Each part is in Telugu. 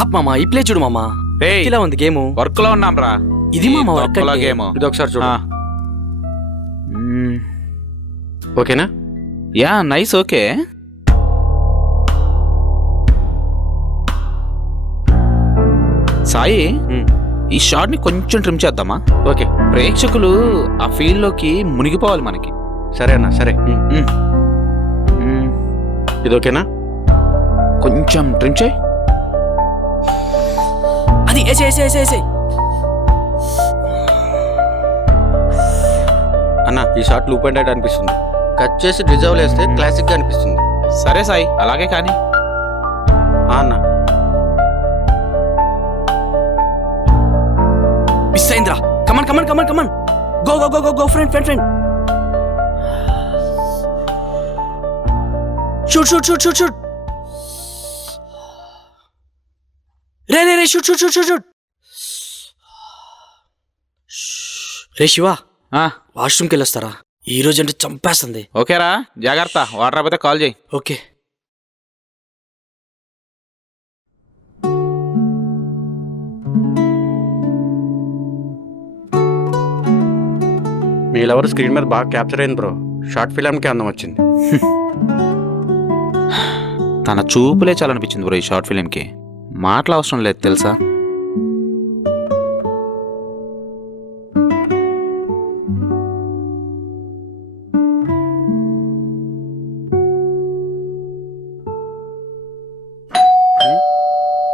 ఆప్ మామా ఈ ప్లే చూడు మామా. ఇలా ఉంది గేమ్. వర్క్ లో ఉన్నాం రా. ఇది మామా వర్క్ గేమ్. ఇది ఒకసారి చూడు. ఓకేనా? Yeah nice. ఓకే సాయి, ఈ షార్ట్ ని కొంచెం ట్రిమ్ చేద్దామా? ఓకే. ప్రేక్షకులు ఆ ఫీల్డ్ లోకి మునిగిపోవాలి మనకి. సరే అన్న, సరే. ఇది ఓకేనా? కొంచెం ట్రిమ్ చేయి. అది అన్న ఈ షార్ట్ లూప్ అండ్ అనిపిస్తుంది. కట్ చేసి డిజర్వ్ వేస్తే క్లాసిక్ గా అనిపిస్తుంది. సరే సాయి, అలాగే కానీ. అన్న మిస్ అయిందిరా. Come on come on come on come on, go go go go go friend friend friend. Shoot shoot shoot shoot shoot. రే రే రే, shoot shoot shoot shoot shoot. రే శివ, వాష్రూమ్కి వెళ్ళొస్తారా? ఈ రోజు అంటే చంపేస్తుంది. ఓకేరా, జాగ్రత్త. వాటర్ అయిపోతే కాల్ చేయి. ఓకే. మీ లవర్ స్క్రీన్ మీద బాగా క్యాప్చర్ అయింది బ్రో. షార్ట్ ఫిల్మ్కి అందం వచ్చింది. తన చూపులే చాలనిపించింది బ్రో ఈ షార్ట్ ఫిలింకి. మాటలు అవసరం లేదు తెలుసా.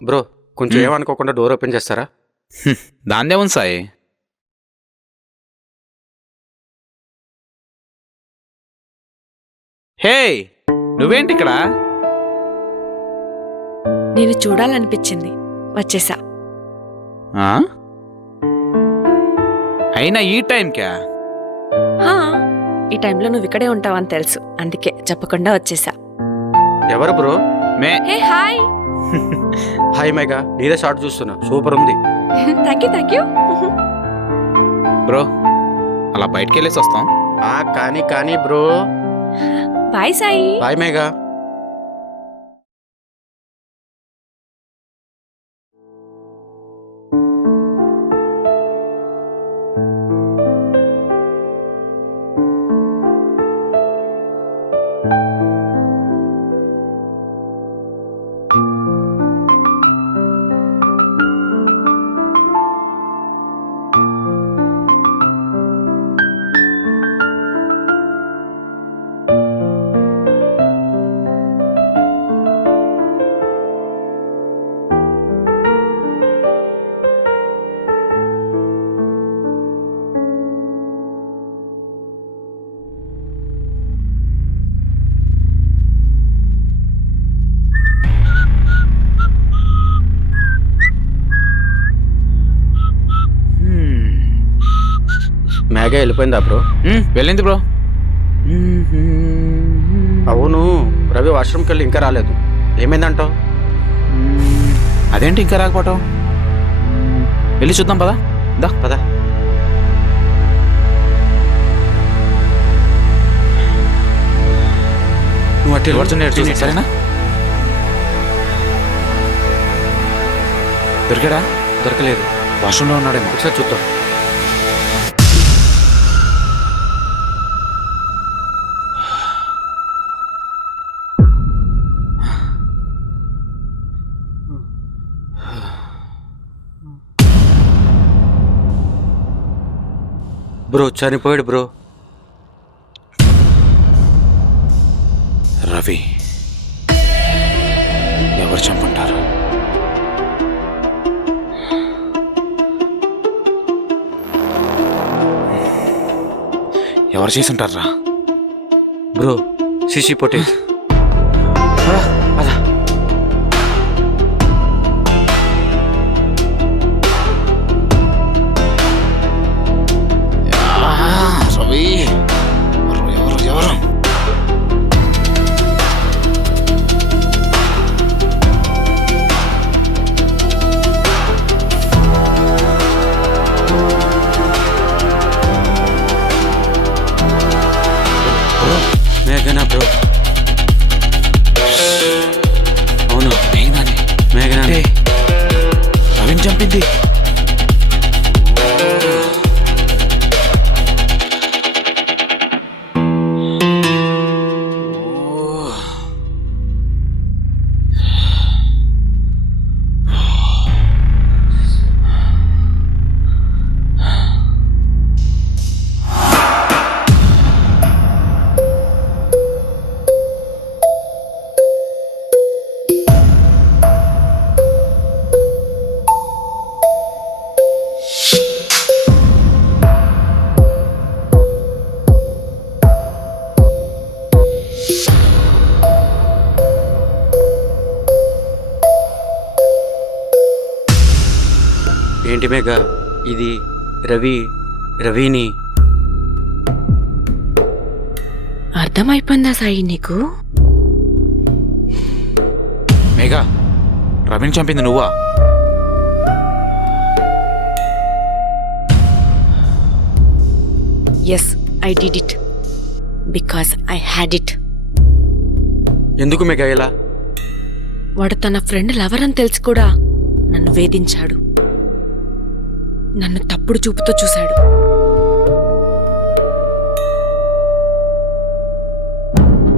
బ్రో కొంచెం ఏమనుకోకుండా డోర్ ఓపెన్ చేస్తారా? దాందే ఉంది సాయి. హే, నువ్వేంటి ఇక్కడ? నేను చూడాలనిపించింది, వచ్చేసా. అయినా ఈ టైంకా? ఈ టైంలో నువ్వు ఇక్కడే ఉంటావని తెలుసు, అందుకే చెప్పకుండా వచ్చేసా. ఎవరు bro? Hey hi. Hi Megha, నీదే షార్ట్ చూస్తున్నా, సూపర్ ఉంది. Thank you thank you. Bro అలా బయటికి వెళ్ళేసి వస్తాం. కానీ bro. Bye Sai. Bye Megha. Megha వెళ్ళిపోయిందా బ్రో? వెళ్ళింది బ్రో. అవును, రవి వాష్రూమ్కి వెళ్ళి ఇంకా రాలేదు. ఏమైందంటావు? అదేంటి ఇంకా రాకపోవటం? వెళ్ళి చూద్దాం పదా. దా పదా. నువ్వు అట్టి సరేనా? దొరికాడా? దొరకలేదు. వాష్రూమ్లో ఉన్నాడేమో. ఒకసారి చూద్దాం. బ్రో చనిపోయాడు బ్రో. రవి ఎవరు చంపుంటారు? ఎవరు చేసుంటారా? Bro CC footage. రవి ఎవరు? మేఘనా బ్రో. మేఘా, ఇది రవిని. అర్థమైపోయిందా సాయి నీకు? మేఘా, రవిని చంపింది నువ్వా? Yes, I did it because I had it. ఎందుకు మేఘా ఇలా? వాడు తన ఫ్రెండ్ లవర్ అని తెలిసి కూడా నన్ను వేధించాడు. నన్ను తప్పుడు చూపుతో చూశాడు.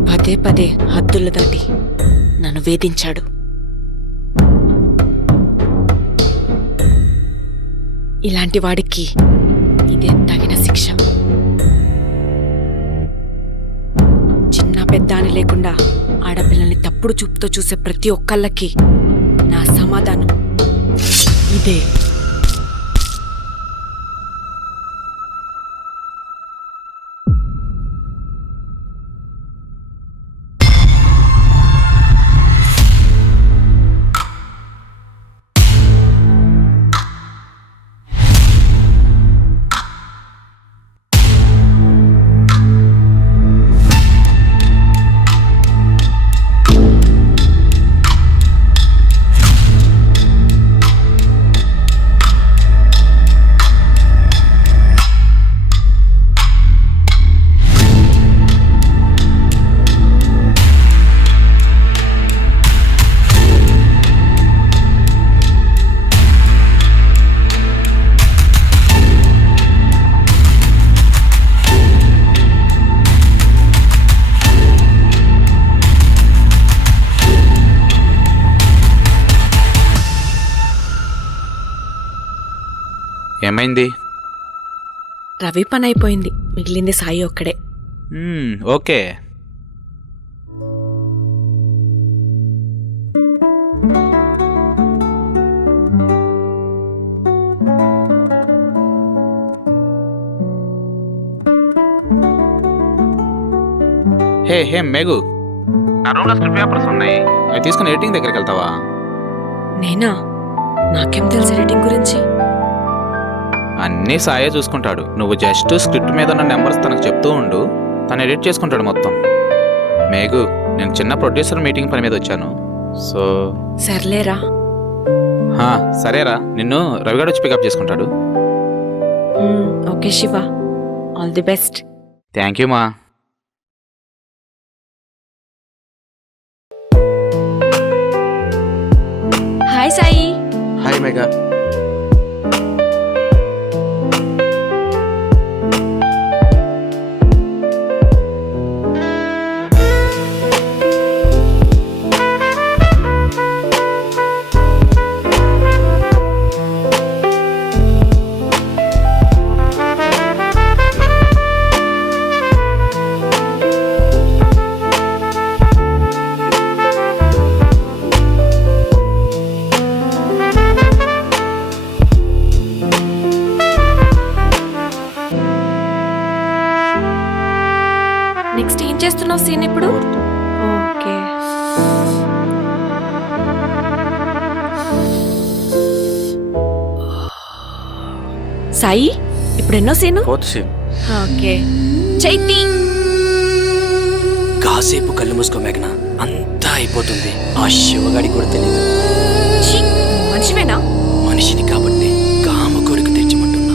పదే పదే హద్దులు దాటి నన్ను వేధించాడు. ఇలాంటి వాడికి ఇదే తగిన శిక్ష. చిన్న పెద్ద అని లేకుండా ఆడపిల్లల్ని తప్పుడు చూపుతో చూసే ప్రతి ఒక్కళ్ళకి నా సమాధానం ఇదే. ఏమైంది? రవి పని అయిపోయింది, మిగిలింది సాయి ఒక్కడే. ఓకే. హే మేఘు, నా రూమ్లో స్క్రిప్ట్ పేపర్స్ ఉన్నాయి, అవి తీసుకుని ఎడిటింగ్ దగ్గరికి వెళ్తావా? నేనా? నాకేం తెలుసు ఎడిటింగ్ గురించి? అన్నీ సాయే చూసుకుంటాడు. నువ్వు జస్ట్ స్క్రిప్ట్ మీద ఉన్న నెంబర్స్ తనకు చెప్తూ ఉండు, తను ఎడిట్ చేసుకుంటాడు మొత్తం. మేఘు, నేను చిన్న ప్రొడ్యూసర్ మీటింగ్ పని మీద వచ్చాను. సో సర్లేరా. సరేరా, నిన్ను రవిగాడు వచ్చి పికప్ చేసుకుంటాడు. Okay Shiva, all the best. Thank you మా. Hi Sai. Hi Megha. Next ఏం చేస్తున్నావు సీన్ ఇప్పుడు? ఓకే. సాయి, ఇప్పుడు ఎన్నో scene? 4th scene. Okay. Chaithi, కాసేపు కళ్ళు మూసుకో మేఘనా, అంతా అయిపోతుంది. ఆ శివగాడి కూడా తెలీదు. మనిషివేనా? మనిషిని కాబట్టి కామ కొడుకు తెచ్చమంటున్నా.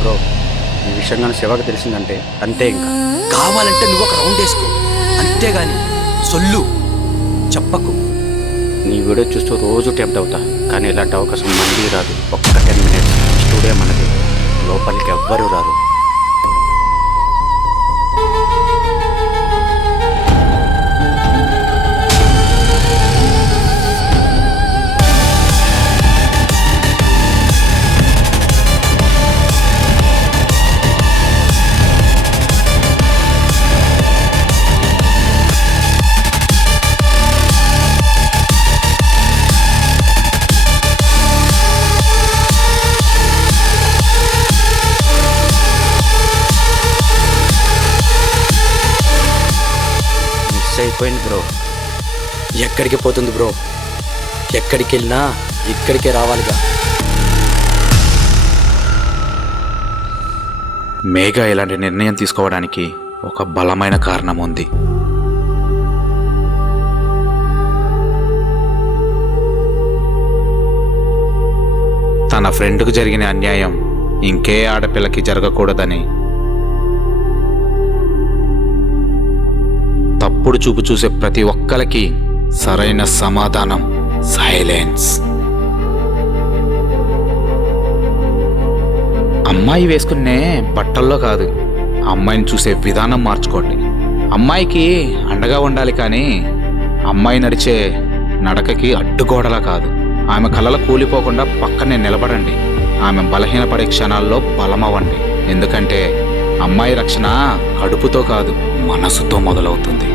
బ్రో, ఈ విషయం కానీ శివకు తెలిసిందంటే అంతే. ఇంకా కావాలంటే నువ్వు ఒక రౌండ్ వేసుకో, అంతేగాని సొల్లు చెప్పకు. నీ వీడియో చూస్తూ రోజు టెంప్ట్ అవుతా, కానీ ఇలాంటి అవకాశం మళ్ళీ రాదు. ఒక్క 10 minutes స్టూడియో మనది, లోపలికి ఎవ్వరూ రారు. అయిపోయింది బ్రో. ఎక్కడికి పోతుంది బ్రో? ఎక్కడికి వెళ్ళినా ఇక్కడికే రావాలిగా. మేఘ ఇలాంటి నిర్ణయం తీసుకోవడానికి ఒక బలమైన కారణం ఉంది. తన ఫ్రెండ్కు జరిగిన అన్యాయం ఇంకే ఆడపిల్లకి జరగకూడదని తప్పుడు చూపు చూసే ప్రతి ఒక్కరికి సరైన సమాధానం సైలెన్స్. అమ్మాయి వేసుకునే బట్టల్లో కాదు, అమ్మాయిని చూసే విధానం మార్చుకోండి. అమ్మాయికి అండగా ఉండాలి కానీ అమ్మాయి నడిచే నడకకి అడ్డుగోడలా కాదు. ఆమె కలలు కూలిపోకుండా పక్కనే నిలబడండి. ఆమె బలహీనపడే క్షణాల్లో బలమవ్వండి. ఎందుకంటే అమ్మాయి రక్షణ కడుపుతో కాదు, మనసుతో మొదలవుతుంది.